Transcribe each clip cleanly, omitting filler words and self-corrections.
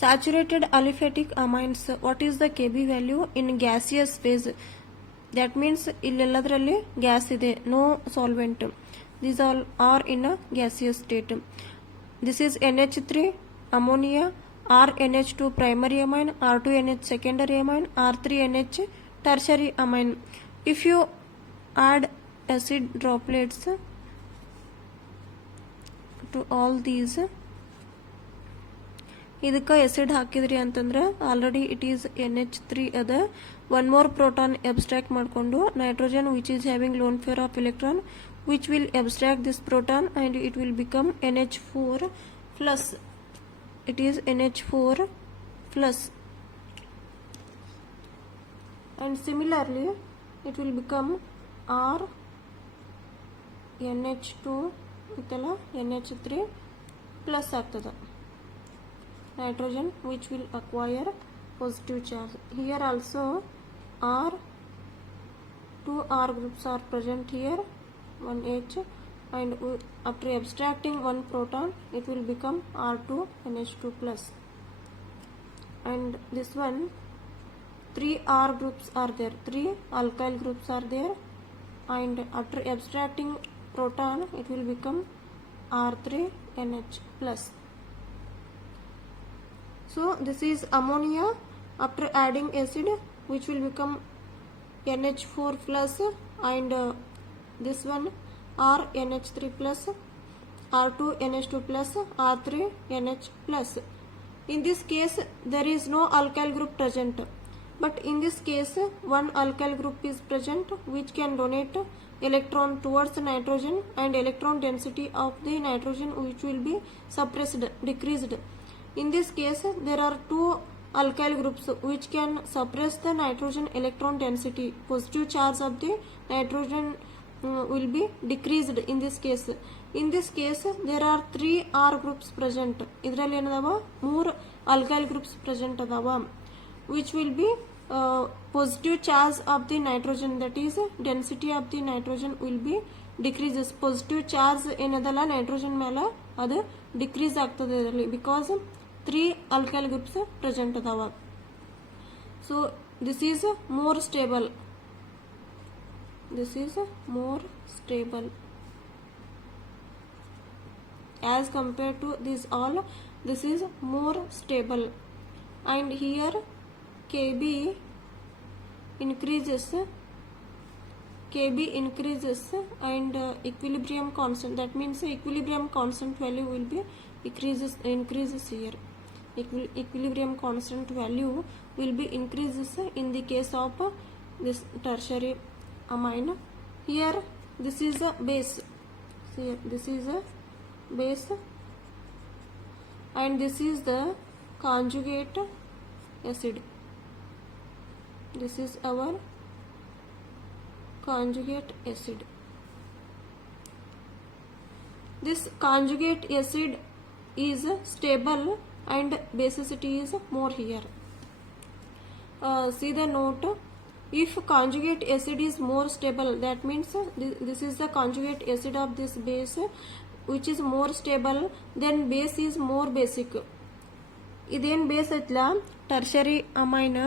Saturated aliphatic amines, what is the Kb value in gaseous phase? That means ಇಲ್ಲೆಲ್ಲದರಲ್ಲಿ gas ಇದೆ, no solvent. These all are in a gaseous state. This is NH3 ammonia, RNH2 primary amine, R2NH secondary amine, R3NH tertiary amine. If you add acid droplets to all these, ಇದಕ್ಕೆ acid ಹಾಕಿದ್ರಿ ಅಂತಂದ್ರೆ already it is NH3 ಅದ. One more proton abstract ಮಾಡಿಕೊಂಡು nitrogen which is having loan pair of electron which will abstract this proton and it will become NH4 plus. It is NH4 plus, and similarly it will become R NH2 itala NH3 plus ಆಗ್ತದೆ nitrogen which will acquire positive charge. Here also R, two R groups are present here, one H, and after abstracting one proton it will become R2 NH2 plus. And this one, three R groups are there, three alkyl groups are there, and after abstracting proton it will become R3 NH plus. So this is ammonia. After adding acid which will become NH4 plus, and this one R NH3 plus, R2 NH2 plus, R3 NH plus. In this case there is no alkyl group present, but in this case one alkyl group is present which can donate electron towards nitrogen, and electron density of the nitrogen which will be suppressed, decreased. In this case there are two alkyl groups which can suppress the nitrogen electron density. Positive charge of the nitrogen will be decreased in this case. In this case there are three R groups present. ಇದರಲ್ಲಿ ಏನದಾವ ಮೂರು alkyl groups present ಅದಾವ which will be positive charge of the nitrogen, that is density of the nitrogen will be decreases. Positive charge ಏನದಲ್ಲ nitrogen ಮೇಲೆ ಅದು decrease ಆಗ್ತದೆ ಇದರಲ್ಲಿ, because three alkyl groups present ಅದಾವ. So this is more stable. This is more stable as compared to this all. This is more stable, and here Kb increases, and equilibrium constant, that means equilibrium constant value will be increases here. Equilibrium constant value will be increases in the case of this tertiary amine. Here this is a base, here this is a base, and this is the conjugate acid. This is our conjugate acid. This conjugate acid is stable and basicity is more here. See the note. If conjugate acid is more stable, that means this is the conjugate acid of this base which is more stable, then base is more basic. ಇದೇನು base ಐತ್ಲ tertiary amine,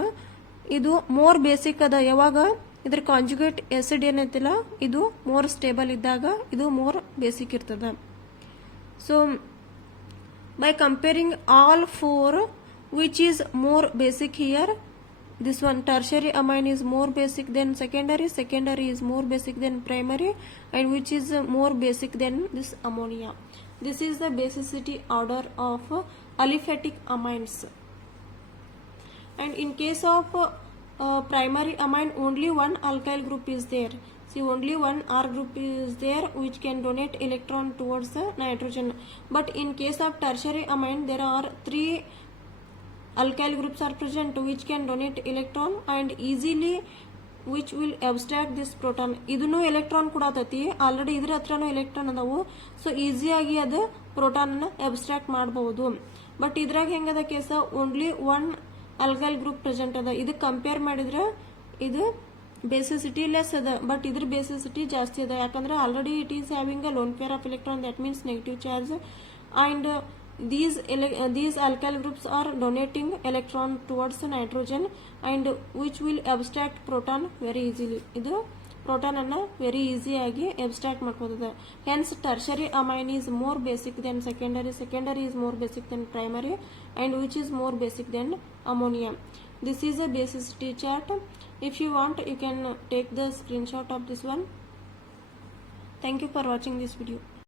ಇದು more basic ಅದ. ಯಾವಾಗ ಇದ್ರ conjugate acid ಏನೈತಿಲ್ಲ ಇದು more stable ಇದ್ದಾಗ ಇದು more basic ಇರ್ತದ. So by comparing all four, which is more basic here, this one tertiary amine is more basic than secondary, secondary is more basic than primary, and which is more basic than this ammonia. This is the basicity order of aliphatic amines. And in case of primary amine, only one alkyl group is there. See, only one R group is there which can donate electron towards the nitrogen. But in case of tertiary amine, there are three alkyl groups are present which can donate electron and easily which will abstract this proton. ಇದನ್ನು electron ಕೊಡತೈತಿ, already ಇದ್ರ ಹತ್ರನೂ electron ಅದಾವು, so ಈಸಿಯಾಗಿ ಅದು proton abstract ಮಾಡಬಹುದು. But ಇದ್ರಾಗ ಹೆಂಗದ ಕೇಸ, only one alkyl group present ಅದ. ಇದಕ್ಕೆ ಕಂಪೇರ್ ಮಾಡಿದ್ರೆ ಇದು ಬೇಸಿಸಿಟಿ ಲೆಸ್ ಅದ, ಬಟ್ ಇದ್ರ ಬೇಸಿಸಿಟಿ ಜಾಸ್ತಿ ಅದ. ಯಾಕಂದ್ರೆ already it is having a lone pair of electron, that means negative charge, and these alkyl groups are donating electron towards nitrogen and which will abstract proton very easily. ಇದು proton ಅನ್ನ very ಈಸಿಯಾಗಿ abstract ಮಾಡ್ಕೋತದೆ. Hence tertiary amine is more basic than secondary is more basic than primary and which is more basic than ammonia. This is a basicity chart. If you want, you can take the screenshot of this one. Thank you for watching this video.